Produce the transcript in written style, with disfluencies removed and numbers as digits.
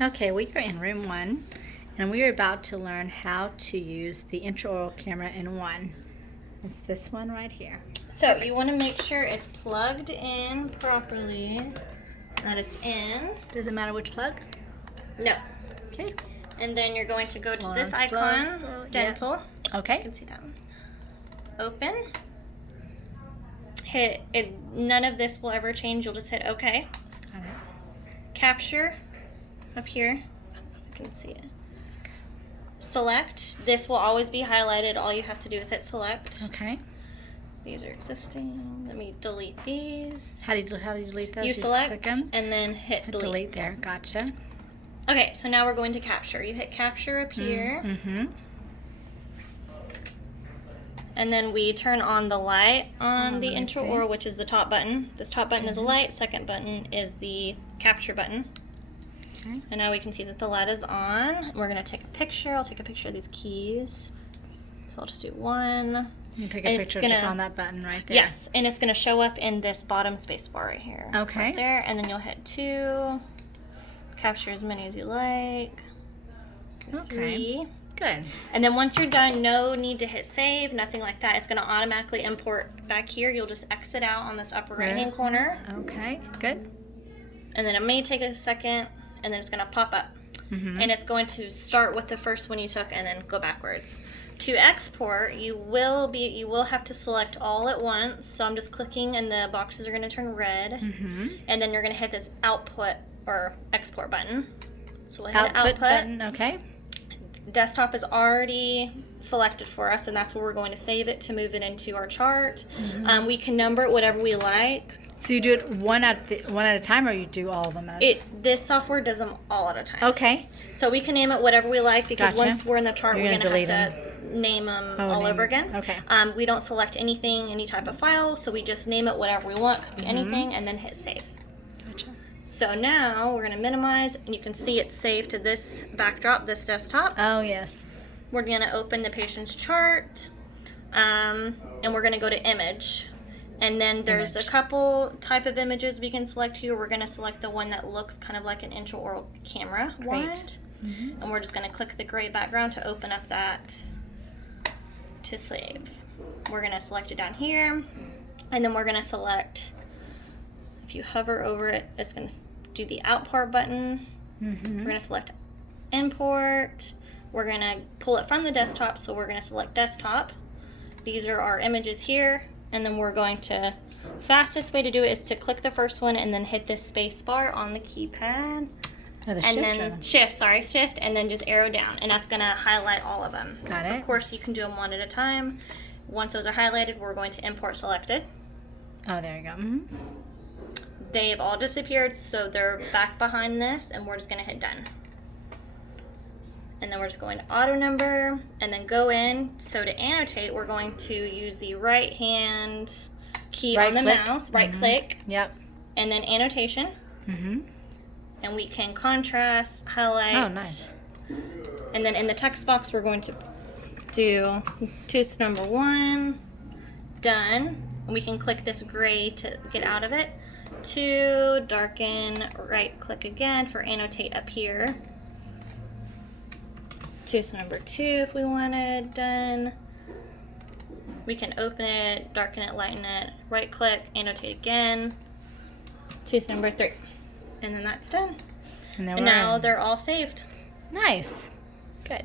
Okay, we are in room 1, and we are about to learn how to use the intraoral camera in 1. It's this one right here. So Perfect. you want to make sure it's plugged in properly, that it's in. Does it matter which plug? No. Okay. And then you're going to go to Hold this on, icon, slow. dental. Yeah. Okay. You can see that one. Open. Hit it. None of this will ever change. You'll just hit OK. Got it. Capture up here. I don't know if you can see it. Select. This will always be highlighted. All you have to do is hit select. Okay. These are existing. Let me delete these. How do you delete those? You just select click 'em? and then hit delete. Delete there. Gotcha. Okay, so now we're going to capture. You hit capture up here. Mm-hmm. And then we turn on the light on the let me intraoral, see. which is the top button. This top button is a light. Second button is the capture button. Okay. And now we can see that the light is on. We're going to take a picture. I'll take a picture of these keys. So I'll just do one. You take a It's picture gonna- just on that button right there. Yes, and it's going to show up in this bottom space bar right here. Okay. Right there, and then you'll hit 2. Capture as many as you like. Okay. 3. Good. And then once you're done, no need to hit save, nothing like that. It's going to automatically import back here. You'll just exit out on this upper right-hand corner. Okay. Good. And then it may take a second, and then it's going to pop up. Mm-hmm. And it's going to start with the first one you took and then go backwards. To export, you will have to select all at once. So I'm just clicking, and the boxes are going to turn red. Mm-hmm. And then you're going to hit this output or export button. So we'll hit Output button. Okay. Desktop is already selected for us, and that's where we're going to save it to move it into our chart. Mm-hmm. We can number it whatever we like. So you do it one at a time, or you do all of them at a time? This software does them all at a time. Okay. So we can name it whatever we like, because Gotcha. once we're in the chart, You're we're gonna going to have delete to name them Oh, all name over them. again. Okay. We don't select anything, any type of file, so we just name it whatever we want. Could be Mm-hmm. anything, and then hit save. Gotcha. So now we're going to minimize, and you can see it's saved to this backdrop, this desktop. Oh, yes. We're going to open the patient's chart, and we're going to go to image. And then there's Image. a couple type of images we can select here. We're going to select the one that looks kind of like an intraoral camera one. Great. And we're just going to click the gray background to open up that to save. We're going to select it down here, and then we're going to select, if you hover over it, it's going to do the out part button. Mm-hmm. We're going to select import. We're going to pull it from the desktop, so we're going to select desktop. These are our images here, and then we're going to, fastest way to do it is to click the first one and then hit this space bar on the keypad. Oh, the And shift then shift, and then just arrow down, and that's going to highlight all of them. Got it. Of course, you can do them one at a time. Once those are highlighted, we're going to import selected. Oh, there you go. Mm-hmm. They've all disappeared, so they're back behind this, and we're just going to hit done. And then we're just going to auto number, and then go in. So to annotate, we're going to use the right hand key on the Right-click. mouse, right click, Yep. and then annotation. Mm-hmm. And we can contrast, highlight. Oh, nice. And then in the text box, we're going to do tooth number 1, done. And we can click this gray to get out of it. 2, darken, right click again for annotate up here. Tooth number 2 if we wanted, done. We can open it, darken it, lighten it, right click, annotate again. Tooth number 3. And then that's done. And then And we're now in. they're all saved. Nice. Good.